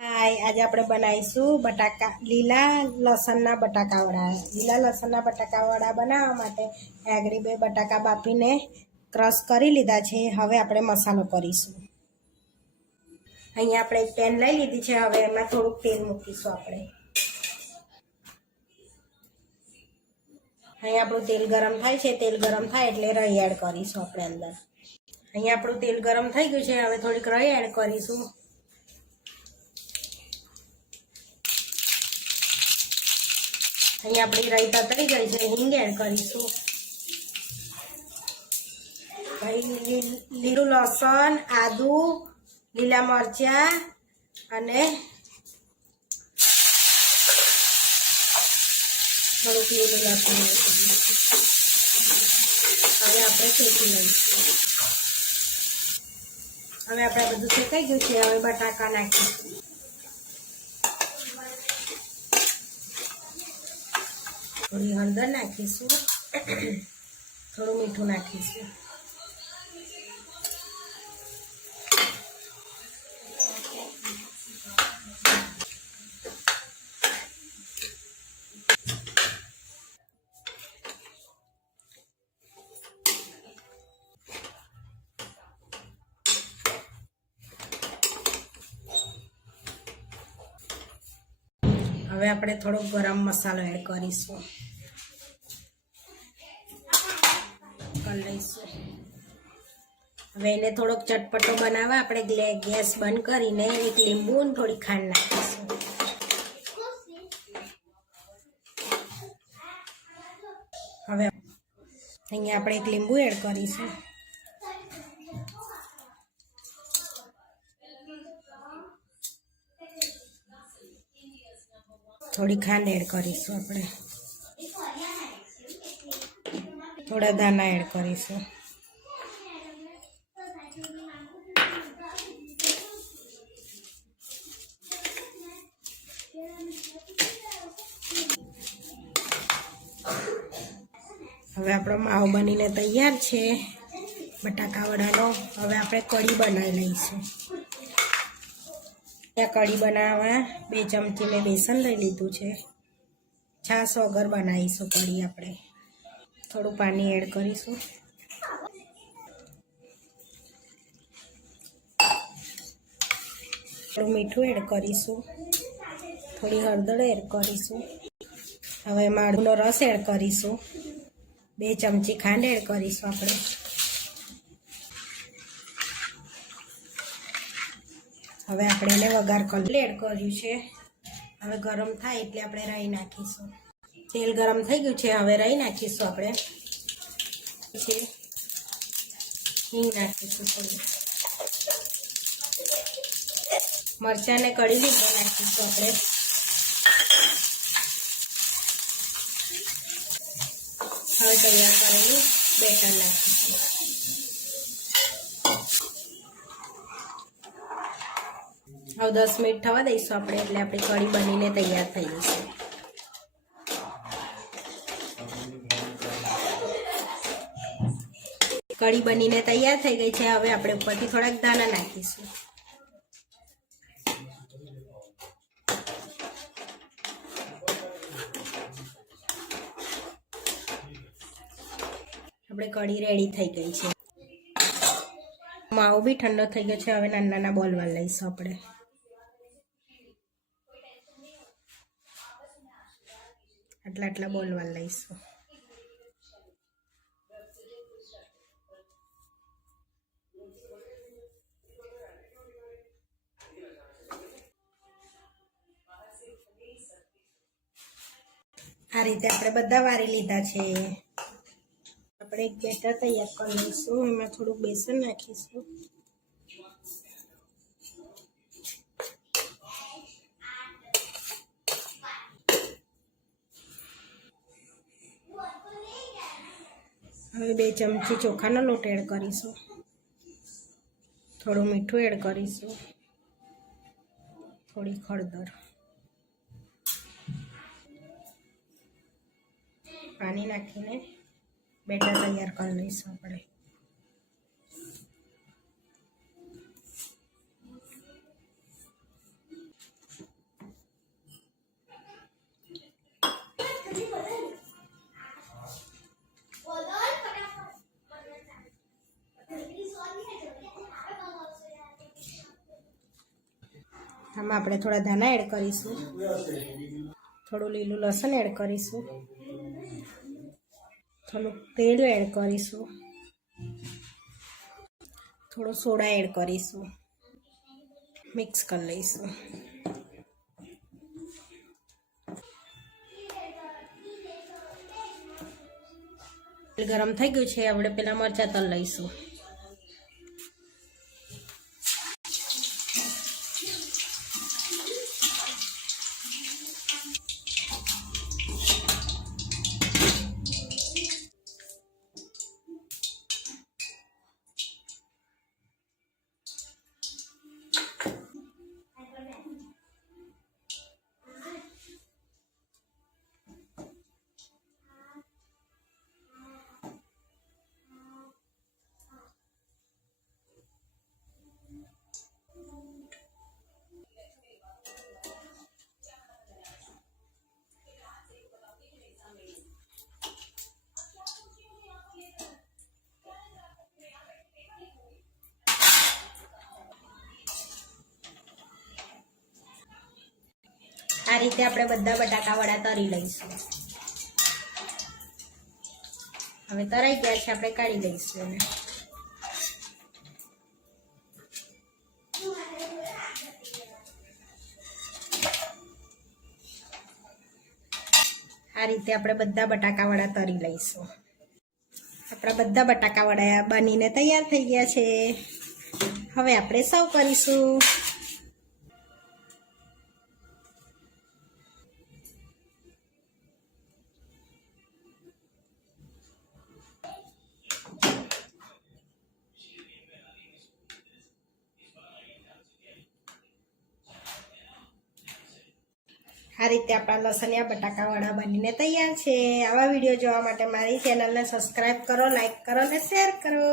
હાય, આજે આપણે બનાવીશું બટાકા, લીલા લસણના બટાકાવડા. લીલા લસણના બટાકાવડા બનાવવા માટે આગળ બે બટાકા બાફીને ક્રશ કરી લીધા છે. હવે આપણે મસાલો કરીશું. અહીંયા આપણે એક પેન લઈ લીધી છે. હવે એમાં થોડુંક તેલ મૂકીશું આપણે. અહીંયા આપણું તેલ ગરમ થાય છે. તેલ ગરમ થાય એટલે રહી એડ કરીશું આપણે અંદર. અહીંયા આપણું તેલ ગરમ થઈ ગયું છે. હવે થોડીક રહી એડ કરીશું. અહીંયા આપણી રાયતા થઈ ગઈ છે હિંગ એડ કરીશું. લીલું લસણ, આદુ, લીલા મરચાં અને થોડુંક લીલું હવે આપણે શેકી લઈશું. હવે આપણે બધું શેકાઈ ગયું છે, હવે બટાકા નાખીશું. થોડી હળદર નાખીશું. થોડું મીઠું નાખીશું. હવે આપણે થોડો ગરમ મસાલો એડ કરીશું. કરી હવે એને થોડોક ચટપટો બનાવવા આપણે ગેસ બંધ કરીને એક લીંબુ અને થોડી ખાંડ નાખીશું. હવે અહીંયા આપણે એક લીંબુ એડ કરીશું. થોડી ખાંડ એડ કરીશું આપણે. થોડા દાણા એડ કરીશું. હવે આપણો માવો બનીને તૈયાર છે. બટાકાવડાનો હવે આપણે કઢી બનાવી લઈશું. ત્યાં કઢી બનાવવા, બે ચમચી મેં બેસન લઈ લીધું છે. છાશ વગર બનાવીશું કઢી આપણે. થોડું પાણી એડ કરીશું. થોડું મીઠું એડ કરીશું. થોડી હળદર એડ કરીશું. હવે માળુનો રસ એડ કરીશું. બે ચમચી ખાંડ એડ કરીશું આપણે. હવે આપણે એને વઘાર કરી કર્યું છે. હવે ગરમ થાય એટલે આપણે રાઈ નાખીશું. તેલ ગરમ થઈ ગયું છે, હવે રાઈ નાખીશું આપણે. પછી હિંગ નાખીશું થોડું. મરચાંને કળી લીધા નાખીશું આપણે. હવે તૈયાર કરેલું બેટર નાખીશું. હવે દસ મિનિટ થવા દઈશું આપણે, એટલે આપણી કઢી બનીને તૈયાર થઈ જશે. કઢી બનીને તૈયાર થઈ ગઈ છે, હવે આપણે ઉપરથી થોડાક દાણા નાખીશું. આપણે કઢી રેડી થઈ ગઈ છે. માવો બી ઠંડો થઈ ગયો છે, હવે નાના નાના બોલવા લઈશું આપણે. આટલા આટલા બોલવા લઈશું. આ રીતે આપણે બધા વારી લીધા છે. આપણે એક બેટર તૈયાર કરી લઈશું. એમાં થોડુંક બેસન નાખીશું. હવે બે ચમચી ચોખાનો લોટ એડ કરીશું. થોડું મીઠું એડ કરીશું. થોડી હળદર પાણી નાખીને બેટર તૈયાર કરી લઈશું આપણે. આમાં આપણે થોડા ધાણા એડ કરીશું. થોડું લીલું લસણ એડ કરીશું. થોડુંક તેલ એડ કરીશું. થોડો સોડા એડ કરીશું. મિક્સ કરી લઈશું. ગરમ થઈ ગયું છે. આપણે પેલા મરચાં તલ લઈશું. આ રીતે આપણે બધા બટાકા વડા તરી લઈશું. હવે તરાઈ ગયા છે, આપણે કાઢી લઈશું આ રીતે આપણે બધા બટાકા વડા તરી લઈશું. આપણા બધા બટાકા વડા બનીને તૈયાર થઈ ગયા છે. હવે આપણે સર્વ કરીશું. આ રીતે આપણા લસણિયા બટાકાવાળા બનીને તૈયાર છે. આવા વીડિયો જોવા માટે મારી ચેનલને સબસ્ક્રાઈબ કરો લાઈક કરો અને શેર કરો.